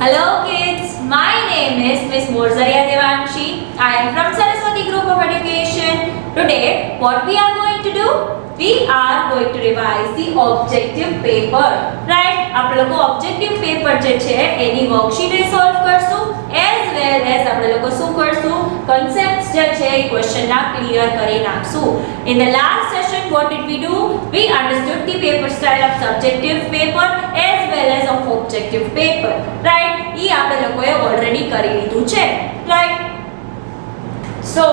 Hello kids, my name is Miss Morzaria Devanshi. I am from Saraswati Group of Education. Today, what we are going to do? We are going to revise the objective paper. Right? આપણે લોકો objective paper જે છે એની worksheet solve કરશું as well as આપણે લોકો શું કરશું concepts જે છે એ question ના ક્લિયર કરી નાખશું. In the last session what did we do? We understood the paper style of subjective paper as well as of objective paper. Right? ઈ આપણે લોકોએ already કરી લીધું છે. Right? So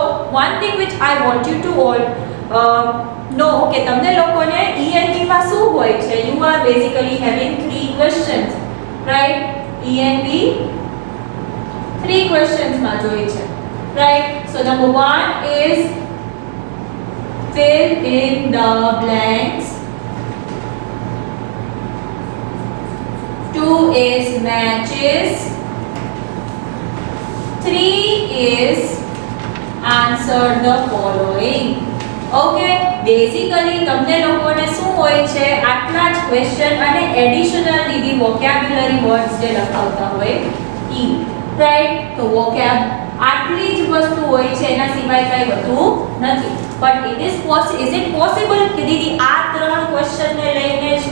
one thing which I want you to all know કે તમને લોકોને ENP માં શું હોય છે. You are basically having 3 questions, right? ENP 3 questions માં જોઈ છે, right? So number 1 is fill in the blanks. 2 is matches. 3 is answer the following. Okay, basically તમને લોકોને શું હોય છે આટલા જ ક્વેશ્ચન અને એડિશનલ દીદી વોકેબ્યુલરી વર્ડ્સ જે લખાવતા હોય ઈ, રાઈટ? તો વોકેબ આટલી જ વસ્તુ હોય છે, એના સિવાય કંઈ વધુ નથી. બટ ઇઝ ઇટ પોસિબલ કે દીદી આ 3 ક્વેશ્ચનને લઈને જ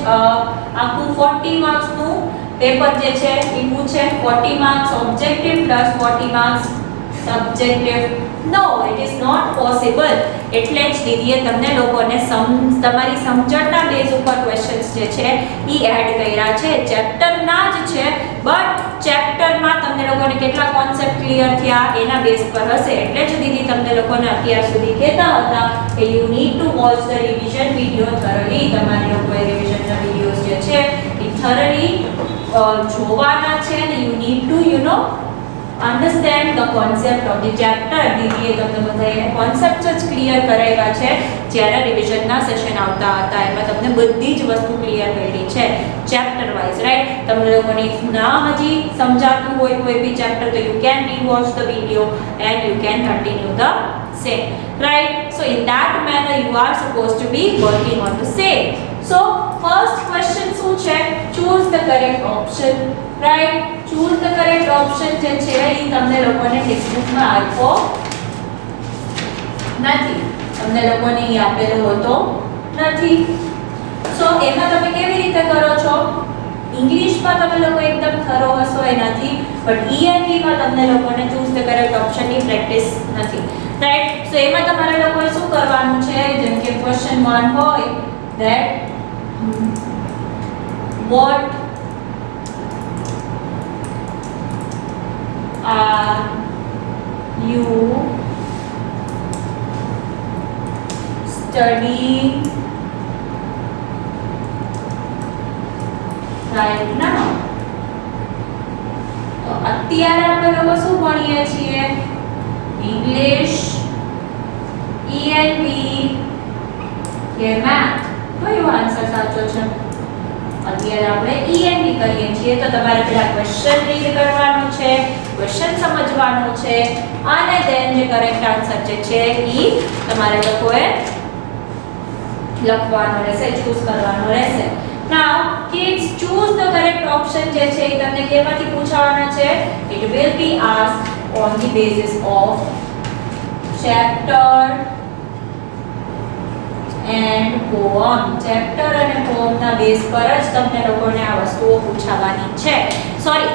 આખું 40 માર્ક્સનું પેપર જે છે એ પૂછે? 40 marks objective plus 40 marks subjective? No, it is not possible. એટલે જ દીદીએ તમને લોકોને તમારી સમજણના બેઝ ઉપર ક્વેશ્ચન્સ જે છે ઈ એડ કર્યા છે. ચેપ્ટરના જ છે, બટ ચેપ્ટરમાં તમને લોકોને કેટલા કોન્સેપ્ટ ક્લિયર થયા એના બેઝ પર હશે. એટલે જ દીદી તમને લોકોને અત્યાર સુધી કહેતા હતા કે you need to watch the revision video thoroughly. તમારે લોકોએ રિવિઝનના વિડિયોઝ જે છે એ થરલી જોવાના છે અને you need two understand the concept of the chapter. દીદીએ તમને બધાએ કોન્સેપ્ટ જ ક્લિયર કરાવ્યા છે જ્યારે રિવિઝનના સેશન આવતા હતા. એમાં તમને બધી જ વસ્તુ ક્લિયર કરી છે ચેપ્ટર વાઇઝ, રાઈટ? તમને લોકોને ના હજી સમજાતું હોય કોઈ બી ચેપ્ટર તો you can rewatch the video and you can continue the same, right? So in that manner you are supposed to be working on the same. So first question શું છે? choose the correct option, right? choose the correct option જે છે એ તમને લોકોને ટેક્સ્ટબુકમાં આપો નથી, તમને લોકોને ઈ આપેલો હોતો નથી. સો એમાં તમે કેવી રીતે કરો છો? ઇંગ્લિશમાં તમે લોકો એકદમ થરો હશો એ નથી, બટ ENP માં તમને લોકોને choose the correct option ની પ્રેક્ટિસ નથી, રાઈટ? સો એમાં તમારે લોકોએ શું કરવાનું છે? જેમ કે ક્વેશ્ચન 1 હોય that what are you studying right now? તો અત્યારે આપણે લોકો શું ભણીએ છીએ? ઇંગ્લિશ, ENP કે મેથ? કયો આન્સર સાચો છે? અત્યારે આપણે ENP કરીએ છીએ. તો તમારે પહેલા ક્વેશ્ચન રીડ કરવાનું છે, ક્વેશ્ચન સમજવાનું છે અને ધેન જે કરેક્ટ આન્સર જે છે ઈ તમારે લોકોએ લખવાનો રહેશે, ચૂઝ કરવાનો રહેશે. નાઉ kids, choose the correct option જે છે ઈ તમને કેમાંથી પૂછાવાના છે? It will be asked on the basis of chapter and poem. Chapter અને પોએમ ના બેઝ પર જ તમને લોકોને આ વસ્તુઓ પૂછાવાની છે. સોરી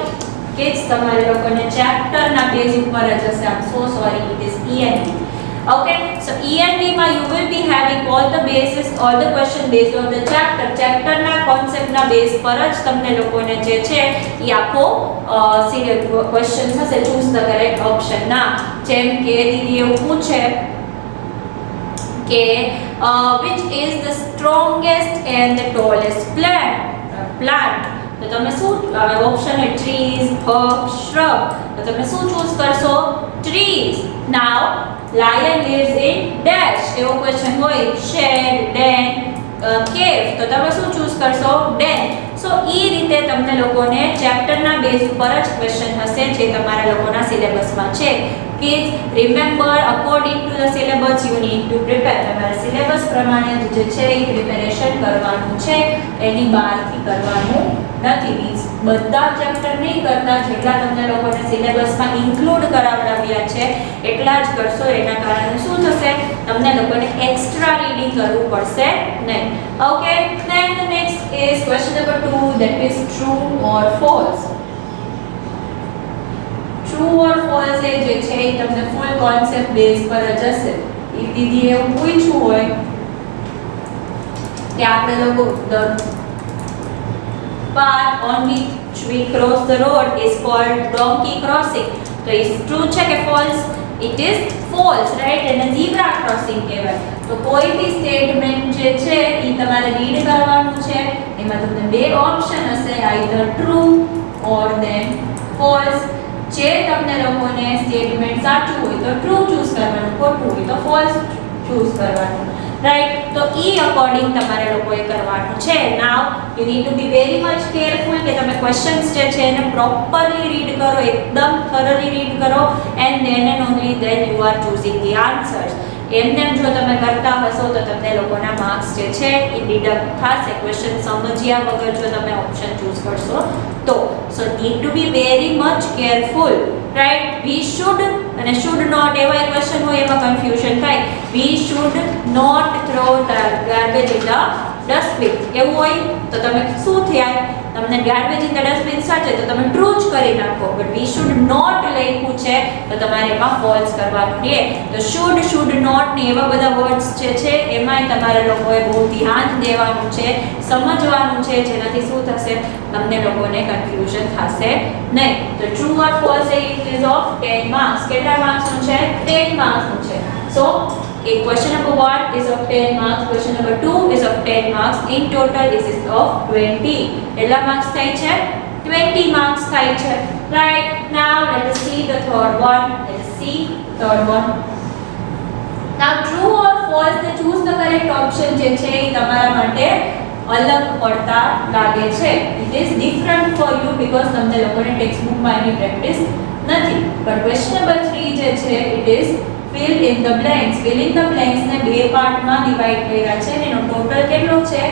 કિડ્સ, તમારે લોકોને ચેપ્ટર ના બેઝ ઉપર જ હશે. I am so sorry, it is ENP. Okay, so ENP માં you will be having all the basis, all the question based on the chapter. Chapter ના કોન્સેપ્ટ ના બેઝ પર જ તમને લોકોને જે છે ઈ આખો ક્વેશ્ચન હશે choose the correct option ના. જેમ કે દીદી એવું પૂછે કે which is the strongest and the tallest plant? તો તમે શું ઓપ્શન હે trees, herbs, shrub. તો તમે શું ચૂઝ કરશો? trees. Now lion lives in dash. એવો ક્વેશ્ચન હોય shed, den, cave. તો તમે શું ચૂઝ કરશો? den. સો ઈ રીતે તમને લોકોને ચેપ્ટરના બેઝ ઉપર જ ક્વેશ્ચન હશે જે તમારા લોકોના સિલેબસમાં છે. Kids, remember according to the syllabus you need to prepare. તમારા સિલેબસ પ્રમાણે જે છે એ પ્રિપેરેશન કરવાનું છે, એની બહારથી કરવાનું નથી. મીન્સ બધા ચેપ્ટર નહીં કરતા, જેટલા તમને લોકોને સિલેબસમાં ઇન્ક્લુડ કરાવડાવ્યા છે એટલા જ કરશો. એના કારણે શું થશે, તમને લોકોને એક્સ્ટ્રા રીડિંગ કરવું પડશે નહીં. Okay, then the next is question number 2, that is true or false. True or false એ જે છે એ તમને ફૂલ કોન્સેપ્ટ બેઝ પર જ હશે. if દીદી એવું પૂછ્યું હોય કે આપણે લોકો the path on which we cross the road is called donkey crossing, તો એ true છે કે false? it is false, right? એને zebra crossing કહેવાય. તો કોઈ બી સ્ટેટમેન્ટ જે છે એ તમારે રીડ કરવાનું છે. એમાં તમને બે ઓપ્શન હશે, either true or then false. જે તમને લોકોને સ્ટેટમેન્ટ સાચું હોય તો ટ્રુ ચૂઝ કરવાનું, ખોટું હોય તો ફોલ્સ ચૂઝ કરવાનું, રાઈટ? તો ઈ અકોર્ડિંગ તમારે લોકોએ કરવાનું છે. Now you need to be very much careful કે તમે ક્વેશ્ચન્સ જે છે એને પ્રોપરલી રીડ કરો, એકદમ થોરલી રીડ કરો, and then and only than you R choosing the answers. એમને જો તમે કરતા હશો તો તમને લોકોના માર્ક્સ જે છે એ ડિડક્ટ થશે. ક્વેશ્ચન સમજ્યા વગર જો તમે ઓપ્શન ચૂઝ કરશો તો. So need to be very much careful, right? We should અને શુડ નોટ એવા ક્વેશ્ચન હોય એમાં કન્ફ્યુઝન થાય. We should not throw garbage in the dustbin એવું હોય તો તમે શું થયા, તમને ગાર્બેજ ઇન ધ ડસ્ટબિન સાચે તો તમે ટ્રુ જ કરી નાખો. બટ વી શુડ નોટ લખ્યું છે તો તમારે એમાં ફોલ્સ કરવાનું રહે. તો શુડ નોટ ને એવા બધા વર્ડ્સ જે છે એમાંય તમારે લોકોએ બહુ ધ્યાન દેવાનું છે, સમજવાનું છે, જેનાથી શું થશે, તમને લોકોને કન્ફ્યુઝન થશે નહીં. તો true or false it is of 10 marks. કેટલા માર્ક્સનું છે? 10 માર્ક્સનું છે. સો question number 1 is of 10 marks, question number 2 is of 10 marks. In total this is of 20. કેટલા માર્ક્સ થાય છે? 20 માર્ક્સ થાય છે, right? Now let us see the third one. Now true or false ને choose the correct option જે છે એ તમારા માટે અલગ પડતા લાગે છે. It is different for you because તમને લોકોને ટેક્સ્ટ બુકમાં એની પ્રેક્ટિસ નથી. But question number 3 જે છે it is fill in the blanks. Fill in the blanks ને બે પાર્ટમાં ડિવાઇડ કર્યા છે અને એનો ટોટલ કેટલો છે?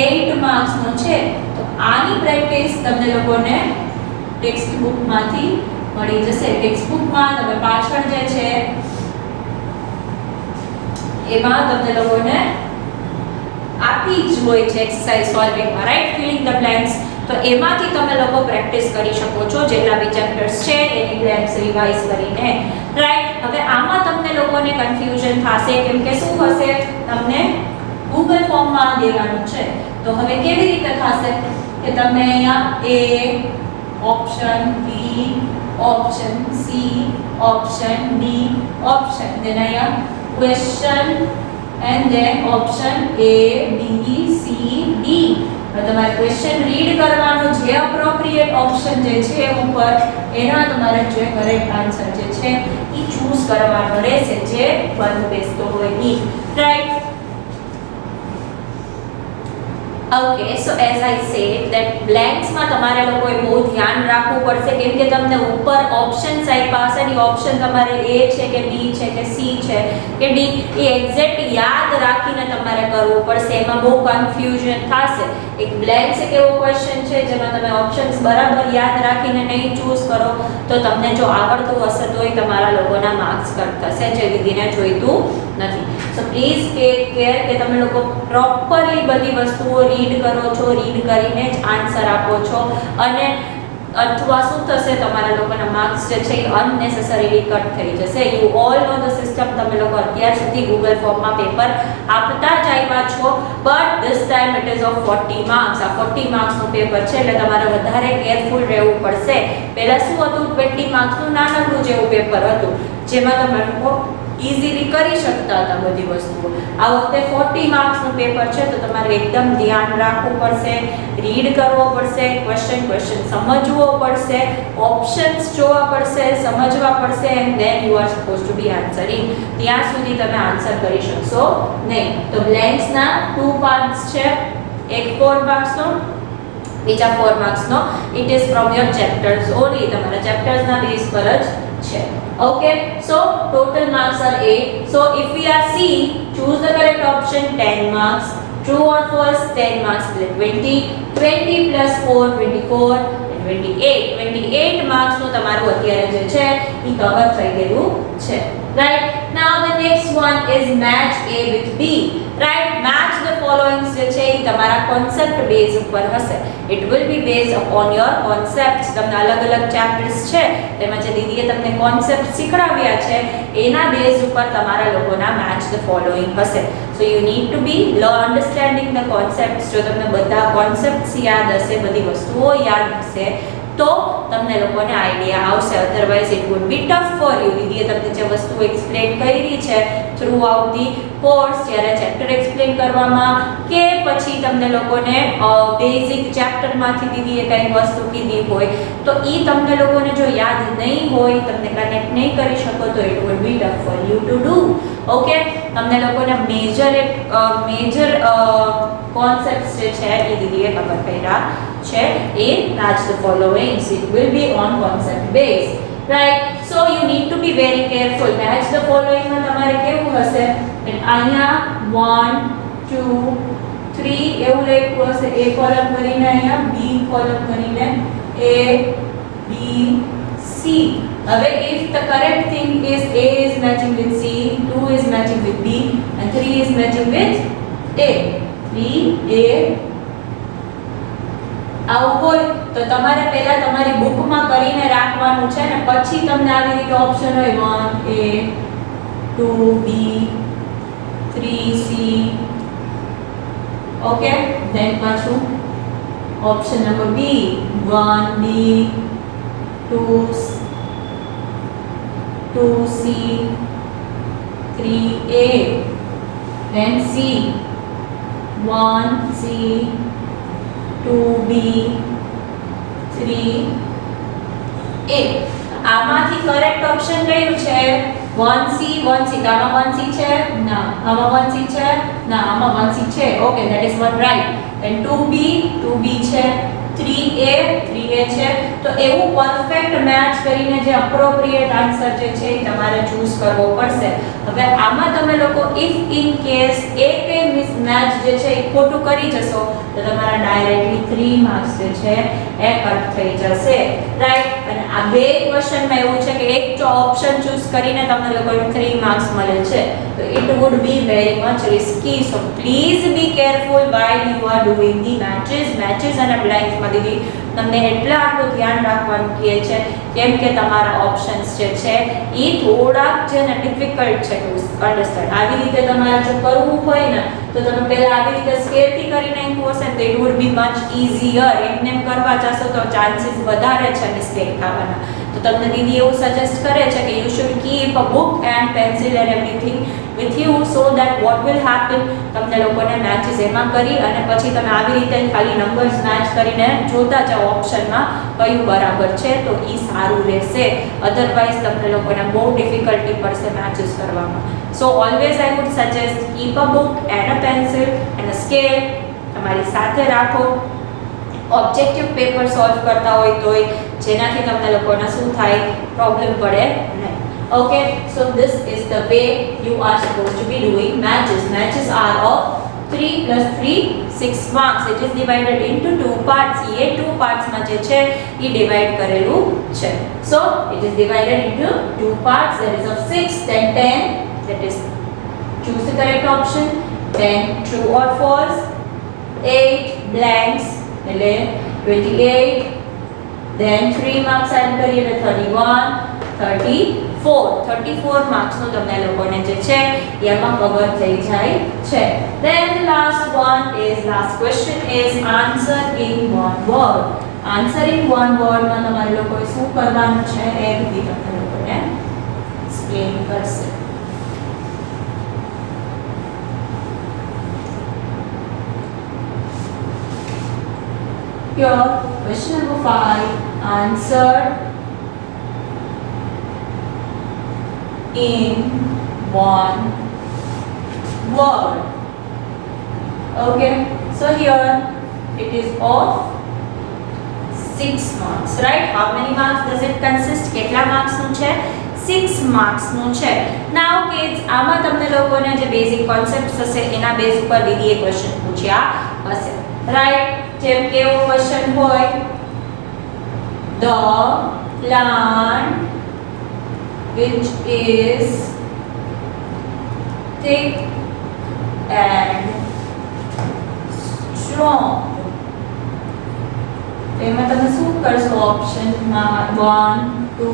8 માર્ક્સનો છે. તો આની પ્રેક્ટિસ તમને લોકોને ટેક્સ્ટ બુકમાંથી મળી જશે. ટેક્સ્ટ બુકમાં તમે પાછળ જે છે એમાં તમને લોકોને આપી જ હોય છે એક્સરસાઇઝ સોલ્વિંગમાં, રાઈટ? Filling the blanks. તો એમાંથી તમે લોકો પ્રેક્ટિસ કરી શકો છો જેટલા બી ચેપ્ટર્સ છે એની બ્લેન્ક્સ રિવાઇઝ કરીને, રાઈટ? હવે આમાં તમને લોકોને કન્ફ્યુઝન થશે કેમ કે શું હશે, તમને ગૂગલ ફોર્મમાં દેવાનું છે. તો હવે કેવી રીતે થશે કે તમે અહીંયા A, option B, option C, option D, option then અહીંયા question and then option A, B, C, D. તમારે ક્વેશ્ચન રીડ કરવાનું, જે અપ્રોપ્રિએટ ઓપ્શન જે છે ઉપર એના તમારે જે કરેક્ટ આન્સર જે છે એ ચૂઝ કરવાનો રહેશે, જે બંધ બેસતો હોય એ, right? Okay, so as I said that blanks માં તમારે લોકોએ બહુ ધ્યાન રાખવું પડશે કેમ કે તમને ઉપર ઓપ્શન્સ આપ્યા હશે ને ઓપ્શન તમારે A છે કે B છે કે C છે કે D એ એક્ઝેક્ટ યાદ રાખીને તમારે કરવું પડશે. એમાં બહુ કન્ફ્યુઝન થશે. એક બ્લેન્ક્સ એક એવો ક્વેશ્ચન છે જેમાં તમે ઓપ્શન્સ બરાબર યાદ રાખીને નહીં ચૂઝ કરો તો તમને જો આવડતું હશે તો એ તમારા લોકોના માર્ક્સ કટ થશે, જે દીદીને જોઈતું નથી. સો પ્લીઝ ટેક કેર કે તમે લોકો પ્રોપરલી બધી વસ્તુઓ રીડ કરો છો, રીડ કરીને જ આન્સર આપો છો, અને અથવા શું થશે તમારા લોકોના માર્ક્સ જે છે એ અનનેસેસરીલી કટ થઈ જશે. You all know the system. તમે લોકો અત્યાર સુધી ગૂગલ ફોર્મમાં પેપર આપતા જ આવ્યા છો, but this time it is of 40 marks. આ 40 માર્ક્સનું પેપર છે એટલે તમારે વધારે કેરફુલ રહેવું પડશે. પહેલાં શું હતું, 20 માર્ક્સનું નાનકડું જેવું પેપર હતું જેમાં તમે લોકો ઇઝીલી કરી શકતા હતા બધી વસ્તુઓ. આ વખતે 40 માર્ક્સનું પેપર છે તો તમારે એકદમ ધ્યાન રાખવું પડશે, રીડ કરવો પડશે, ક્વેશ્ચન સમજવો પડશે, ઓપ્શન્સ જોવા પડશે, સમજવા પડશે, and then you are suppose to be answering. ત્યાં સુધી તમે આન્સર કરી શકશો નહીં. તો બ્લેન્ક્સના 2 પાર્ટ્સ છે, એક 4 માર્ક્સનો, બીજા 4 માર્ક્સનો. It is from your chapters only. તમારા ચેપ્ટર્સના બેઝ પર જ છે. Okay, so total marks are 8. So if we are C, choose the correct option, 10 marks. True or false, 10 marks, 20. 20 plus 4, 24. 28 માર્ક્સનું તમારું અત્યારે જે છે એ કવર થઈ ગયેલું છે. Right. Now the next one is match A with B. Right. Match the followings જે છે એ તમારા કોન્સેપ્ટ બેઝ ઉપર હશે. It will be based upon your concepts. તમને અલગ અલગ ચેપ્ટર્સ છે તેમાં જે દીદીએ તમને કોન્સેપ્ટ શીખડાવ્યા છે એના બેઝ ઉપર તમારા લોકોના મેચ ધ ફોલોઇંગ હશે. So you need to be understanding the concepts. જો તમને બધા કોન્સેપ્ટ્સ યાદ હશે, બધી વસ્તુઓ યાદ હશે તો તમને લોકોને આઈડિયા આવશે. Otherwise it would be tough for you. દીદીએ તમને જે વસ્તુ એક્સપ્લેન કરી છે થ્રુ આઉટ ધી કોર્સ, જ્યારે ચેપ્ટર એક્સપ્લેન કરવામાં કે પછી તમને લોકોને બેઝિક ચેપ્ટરમાંથી દીદીએ કંઈક વસ્તુ કીધી હોય તો એ તમને લોકોને જો યાદ નહીં હોય, તમને કનેક્ટ નહીં કરી શકો તો it would be tough for you to do. Okay. તમને લોકોને મેજર કોન્સેપ્ટ્સ જે છે એ દીદીએ કવર કર્યા છે. એ match the following. It will be on concept base. Right. So you need to be very careful. Match the following માં તમારે કેવું હશે? અહીંયા 1 2 3 એવું લખ્યું હશે. A કોલમ કરીને અહીંયા B કોલમ કરીને A B C. હવે if the correct thing is A is matching with C, 2 is matching with B and 3 is matching with A. 3 A આવું હોય તો તમારે પહેલા તમારી બુકમાં કરીને રાખવાનું છે ને પછી તમને આવી રીતે ઓપ્શન હોય 1 A 2 B 3 C. Okay. Than પાછું option number B 1 B 2 C 3 A. then C 1 C 2B 3A. આમાંથી કરેક્ટ ઓપ્શન કયું છે? 1C 1C. તો આમાં 1C છે? ના. આમાં 1C છે? ના. આમાં 1C છે. Okay, that is one right. then 2B છે. 3A છે. તો એવું પરફેક્ટ મેચ કરીને જે અપ્રોપ્રિએટ આન્સર જે છે એ તમારે ચૂઝ કરવો પડશે. હવે આમાં તમે લોકો ઇફ ઇન કેસ એક મિસમેચ જે છે એ ખોટું કરી જશો તો તમારા ડાયરેક્ટલી 3 માર્ક્સ જે છે એ કટ થઈ જશે. રાઈટ. અને આ બે ક્વેશ્ચનમાં એવું છે કે એક ઓપ્શન ચૂઝ કરીને તમને લોકોને 3 માર્ક્સ મળે છે તો it would B very much risky. So please be careful while you are doing the matches અને blanks દીદી તમને એટલા આટલું ધ્યાન રાખવાનું કહે છે કેમ કે તમારા ઓપ્શન્સ જે છે એ થોડાક છે ને ડિફિકલ્ટ છે ટુ અન્ડરસ્ટેન્ડ. આવી રીતે તમારે જો કરવું હોય ને તો તમે પહેલા આવી રીતે સ્કેલથી કરી નાખ્યું હશે તો it would B much easier. એમને કરવા જશો તો ચાન્સીસ વધારે છે મિસ્ટેક થવાના. તો તમને દીદી એવું સજેસ્ટ કરે છે કે you should keep a book and pencil and everything with you so that what will happen તમને લોકોને મેચિસ એમાં કરી અને પછી તમે આવી રીતે ખાલી નંબર્સ મેચ કરીને જોતા જાઓ ઓપ્શનમાં કયું બરાબર છે તો એ સારું રહેશે. અધરવાઇઝ તમને લોકોને બહુ ડિફિકલ્ટી પડશે મેચિસ કરવામાં. So always I would suggest keep a book and a pencil and a scale તમારી સાથે રાખો. ઓબ્જેક્ટિવ પેપર સોલ્વ કરતા હોય તોય જેનાથી તમને લોકોને શું થાય પ્રોબ્લેમ પડે નહીં. Okay, so this is the way you are supposed to be doing matches. Matches are of 3 plus 3 6 marks. It is divided into 2 parts. ये 2 parts માં જે છે એ divide કરેલું છે. So it is divided into 2 parts. That is of 6, then 10. That is choose the correct option. Then true or false. 8 blanks. એટલે 28. Then 3 marks add કરીએ એટલે 31, 34 માર્ક્સનું તમને લોકોને જે છે એમાં કવર થઈ જાય છે. Then the last question is answer in one word. Answer in one word માં તમારે લોકોએ શું કરવાનું છે એ રીતે તમને લોકોને એક્સપ્લેન કરશે. Here question number 5, answer in one word. Okay, so here it is of 6 marks, right? How many marks does it consist? કેટલા માર્ક્સ નું છે? 6 માર્ક્સ નું છે. Now kids, આમાં તમને લોકોને જે બેઝિક કોન્સેપ્ટ્સ હશે એના બેઝ ઉપર દીદીએ ક્વેશ્ચન પૂછ્યા હશે, રાઈટ? જેમ કે એવો ક્વેશ્ચન હોય the plant which is thick and strong. એમાં તમે શું કરશો ઓપ્શનમાં 1 2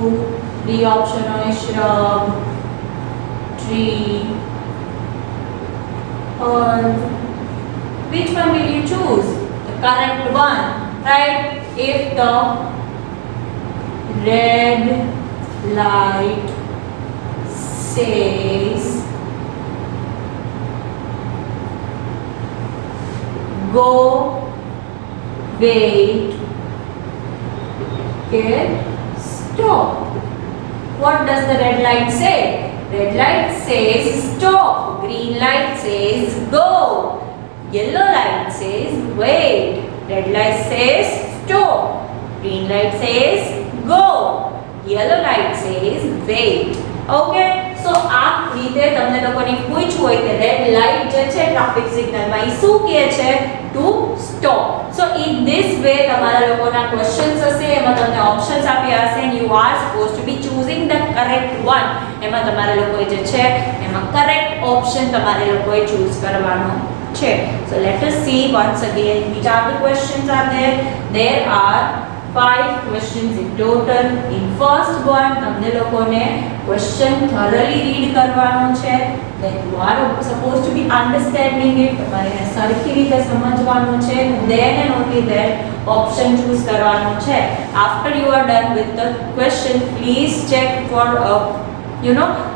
3 ઓપ્શનો એ shrub, tree, herb. Which one will you choose? The correct one, right? If the red light says go, wait, okay, stop. What does the red light say? Red light says stop. Green light says go. Yellow light says wait. Red light says stop. Green light says go. Yellow light says wait. Okay, so આ રીતે તમને લોકોને પૂછ્યું હોય કે red light જે છે traffic સિગ્નલમાં ઈ શું કહે છે? To stop. So in this way તમારા લોકોના ક્વેશ્ચન્સ હશે, એમાં તમને ઓપ્શન્સ આપ્યા હશે and you are suppose to be choosing the correct one. એમાં તમારા લોકોએ જે છે એમાં કરેક્ટ ઓપ્શન તમારે લોકોએ ચૂઝ કરવાનો છે. So let S C once again which are the questions are there. There are 5 questions in total. In first one તમને લોકોને question thoroughly read કરવાનો છે. Then you are supposed to be understanding it. તમારે એને સરખી રીતે સમજવાનું છે. Then and only then option choose કરવાનો છે. After you are done with the question, please check for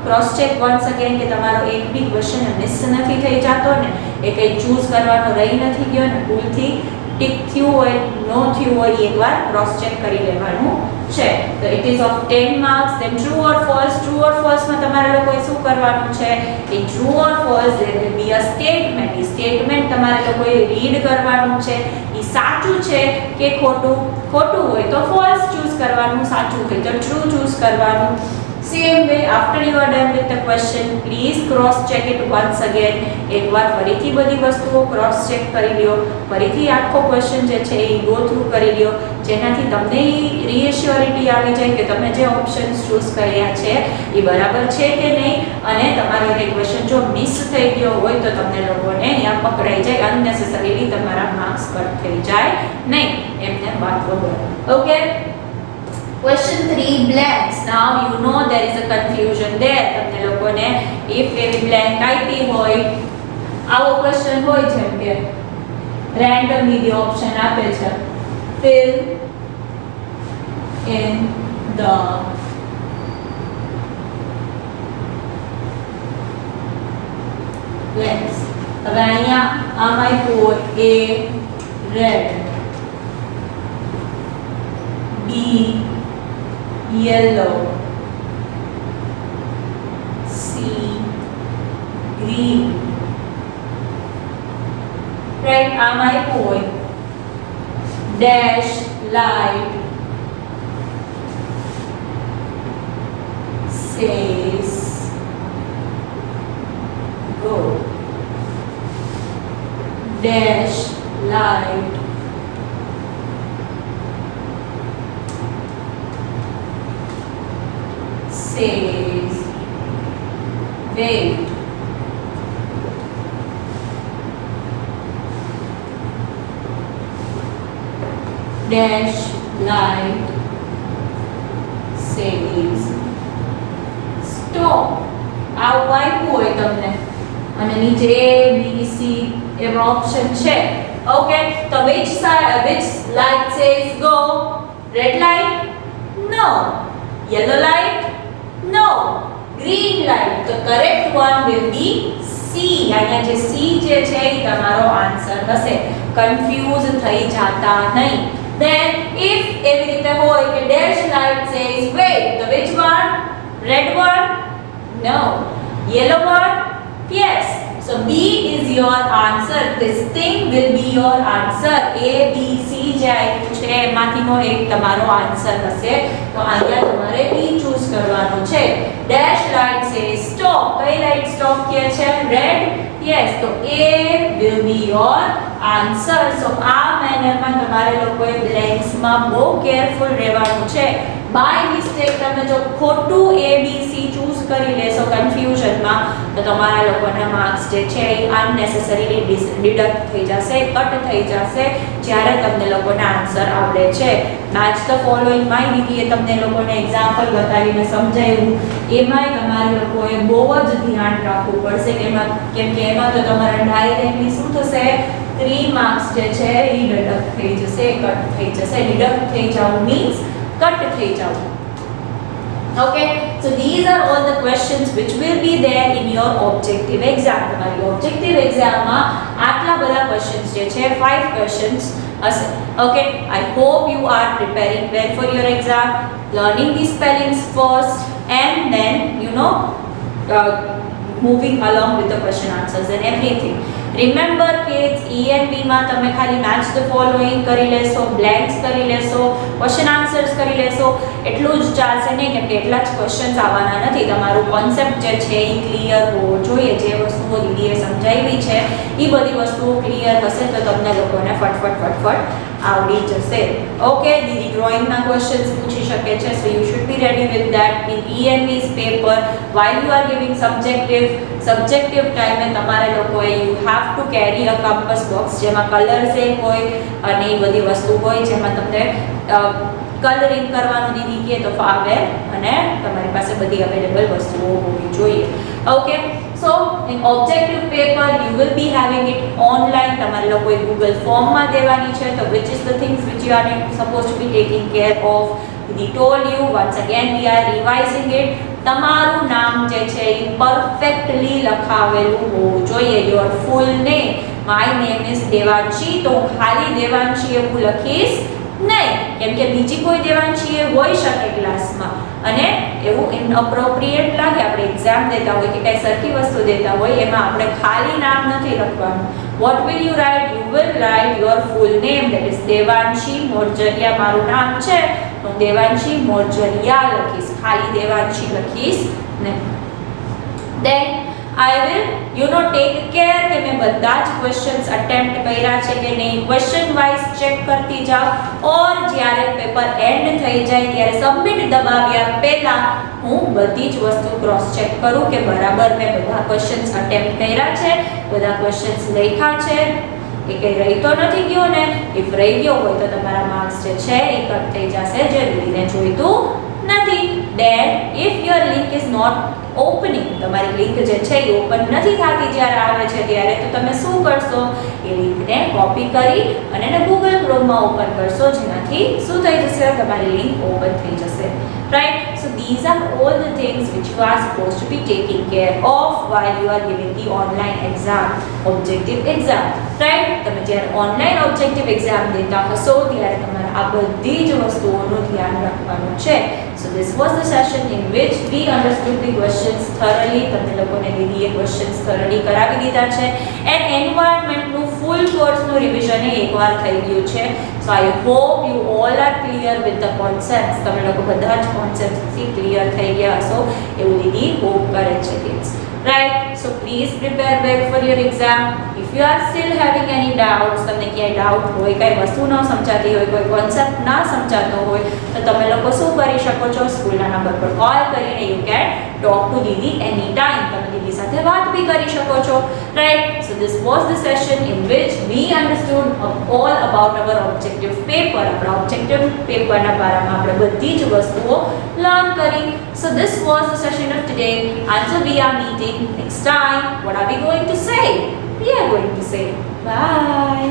cross check once again કે તમારો એક બી ક્વેશ્ચન મિસ નથી થઈ જાતો ને, એ કઈ ચૂઝ કરવાનો રહી નથી ગયો ને, ભૂલથી ટિક થયું હોય નો થયું હોય એકવાર ક્રોસ ચેક કરી લેવાનું છે. તો it is of 10 marks. Then true or false. True or ફોલ્સમાં તમારે લોકોએ શું કરવાનું છે? એ true or false there will be a statement. એ સ્ટેટમેન્ટ તમારે લોકોએ રીડ કરવાનું છે. એ સાચું છે કે ખોટું? ખોટું હોય તો ફોલ્સ ચૂઝ કરવાનું, સાચું હોય તો ટ્રુ ચૂઝ કરવાનું. Same way, after you are done with the question, please cross check it once again. એકવાર ફરીથી બધી વસ્તુઓ ક્રોસ ચેક કરી લ્યો, ફરીથી આખો ક્વેશ્ચન જે છે એ ગો થ્રુ કરી લ્યો, જેનાથી તમને રીએશ્યોરિટી આવી જાય કે તમે જે ઓપ્શન્સ ચૂઝ કર્યા છે એ બરાબર છે કે નહીં, અને તમારો એ ક્વેશ્ચન જો મિસ થઈ ગયો હોય તો તમને લોકોને અહીંયા પકડાઈ જાય, અનનેસેસરીલી તમારા માર્ક્સ કટ થઈ જાય નહીં, એમને વાત વગર. Okay. Question 3, blanks. Now you know there is a confusion there. તમને લોકોને if એવી blank આપી હોય, આવો question હોય જેમ કે randomly the option આપે છે fill in the blanks. હવે અહીંયા આમ આપ્યું હોય A red, B yellow, C green, right? આમ આપ્યું હોય dash light says go, dash light says wait, dash light says stop. આવું આપ્યું હોય તમને અને નીચે A B C એવા ઓપ્શન છે. ઓકે, તો which light says go? Red light? No. Yellow light? No. Green light. The correct one will be C. અહીંયા જે C જે છે એ તમારો આન્સર હશે. કન્ફ્યુઝ થઈ જાતા નહીં. Then if એવી રીતે હોય કે dash light says wait, the which one? Red one? No. Yellow one? Yes. So B is your answer. This thing will be your answer. A, B, C જે આપ્યું છે એમાંથીનો એક તમારો આન્સર હશે. તો અહીંયા તમારે ઈ ચૂઝ કરવાનો છે. ડેશ લાઇટ સે સ્ટોપ. કઈ લાઇટ સ્ટોપ કહે છે? રેડ. યસ, તો A will be your answer. સો આ મેનરમાં તમારે લોકોએ બ્લેન્ક્સમાં બહુ કેરફુલ રહેવાનું છે. બાય મિસ્ટેક તમે જો ખોટું A B C ચૂઝ કરી લેશો કન્ફ્યુઝનમાં તો તમારા લોકોના માર્ક્સ જે છે એ અનનેસેસરીલી ડિડક્ટ થઈ જશે, કટ થઈ જશે જ્યારે તમને લોકોને આન્સર આવડે છે. મેચ ધ ફોલોઈંગ માં દીદીએ તમને લોકોને એક્ઝામ્પલ બતાવીને સમજાવ્યું. એમાંય તમારે લોકોએ બહુ જ ધ્યાન રાખવું પડશે કેમ કે એમાં તો તમારા ડાયરેક્ટલી શું થશે? 3 માર્ક્સ જે છે એ ડિડક્ટ થઈ જશે, કટ થઈ જશે. ડિડક્ટ થઈ જવું મીન્સ cut થઈ જવું. Okay, so these are all the questions which will be there in your objective exam. તમારી objective exam માં આટલા બધા questions જે છે 5 questions હશે. Okay, I hope you are preparing well for your exam, learning the spellings first and then moving along with the question answers and everything. Remember kids, ENB માં તમે ખાલી match the following કરી લેશો, blanks કરી લેશો, question answers કરી લેશો એટલું જ ચાલશે નહીં કેમ કે એટલા જ questions આવવાના નથી. તમારું કોન્સેપ્ટ જે છે એ ક્લિયર હોવો જોઈએ. જે વસ્તુઓ દીદીએ સમજાવી છે એ બધી વસ્તુઓ ક્લિયર હશે તો તમને લોકોને ફટફટ આવડી જશે. ઓકે, દીદી ડ્રોઈંગના ક્વેશ્ચન્સ પૂછી શકે છે. So you should be ready with that in ENV's paper while you are giving subjective ટાઈમે તમારે લોકોએ you have to carry a Compass box જેમાં કલર્સ હોય અને એ બધી વસ્તુ હોય જેમાં તમને કલરિંગ કરવાનું દીદી કહે તો ફાવે અને તમારી પાસે બધી અવેલેબલ વસ્તુઓ હોવી જોઈએ. Okay, so in objective paper you will be having it online. તમારે લોકોએ Google form માં દેવાની છે તો which is the things which you are supposed to be taking care of. We told you once again we are revising it. તમારું નામ જે છે એ પરફેક્ટલી લખાવેલું હોવું જોઈએ. Your full name, my name is Devanshi, તો હું ખાલી દેવાંશી એવું લખીશ નહીં કેમ કે બીજી કોઈ દેવાંશી એ હોઈ શકે ક્લાસમાં અને એવું ઇનઅપ્રોપ્રિએટ લાગે. આપણે એક્ઝામ દેતા હોય કે કંઈ સરખી વસ્તુ દેતા હોય એમાં આપણે ખાલી નામ નથી લખવાનું. What will you write? You will write your full name, that is Devanshi મોરજરિયા. મારું નામ છે તો દેવાંશી મોરજરિયા લખીશ, ખાલી દેવાંશી લખીશ નહીં. Then I will take care કે મેં બધા જ ક્વેશ્ચન્સ અટેમ્પ્ટ કર્યા છે કે નહીં. ક્વેશ્ચન વાઇઝ ચેક કરતી જાઓ ઓર જ્યારે પેપર એન્ડ થઈ જાય ત્યારે સબમિટ દબાવ્યા પહેલા હું બધી જ વસ્તુ ક્રોસ ચેક કરું કે બરાબર મેં બધા ક્વેશ્ચન્સ અટેમ્પ્ટ કર્યા છે, બધા ક્વેશ્ચન્સ લખ્યા છે, એ કંઈ રહી તો નથી ગયો ને. ઇફ રહી ગયો હોય તો તમારા માર્ક્સ જે છે એ કટ થઈ જશે જે દીદીને જોઈતું નથી. Then if your link is not opening, તમારી લિંક જે છે એ ઓપન નથી થતી જ્યારે આવે છે ત્યારે તો તમે શું કરશો? એ લિંકને કોપી કરી અને એને Google Chrome માં ઓપન કરશો જેનાથી શું થઈ જશે? તમારી લિંક ઓપન થઈ જશે. Right? So these are all the things which you are supposed to be taking care of while you are giving the online exam, objective exam. Right? તમે જ્યારે ઓનલાઈન ઓબ્જેક્ટિવ એક્ઝામ દેતા હશો ત્યારે તમારે આ બધી જ વસ્તુઓનું ધ્યાન રાખવાનું છે. So this was the session in which we understood the questions thoroughly. તમને લોકોને દીદીએ questions thoroughly કરાવી દીધા છે and environmentનું full courseનું રિવિઝન એકવાર થઈ ગયું છે. So I hope you all are clear with the concepts. તમે લોકો બધા જ concepts clear થઈ ગયા હશો એવું દીદી હોપ કરે છે kids. Right? So please prepare well for your exam. If you are still having any doubts, તમને ક્યાંય ડાઉટ હોય, કઈ વસ્તુ ન સમજાતી હોય, કોઈ કોન્સેપ્ટ ના સમજાતો હોય તો તમે લોકો શું કરી શકો છો? સ્કૂલના નંબર પર કોલ કરીને you can talk to Didi any time. તમે દીદી સાથે વાત બી કરી શકો છો. Right? So this was the session in which we understood all about our objective paper. આપણા objective paperના બારામાં આપણે બધી જ વસ્તુઓ લર્ન કરી. So this was the session of today. Until we are meeting next time, what are we going to say? We are going to say bye.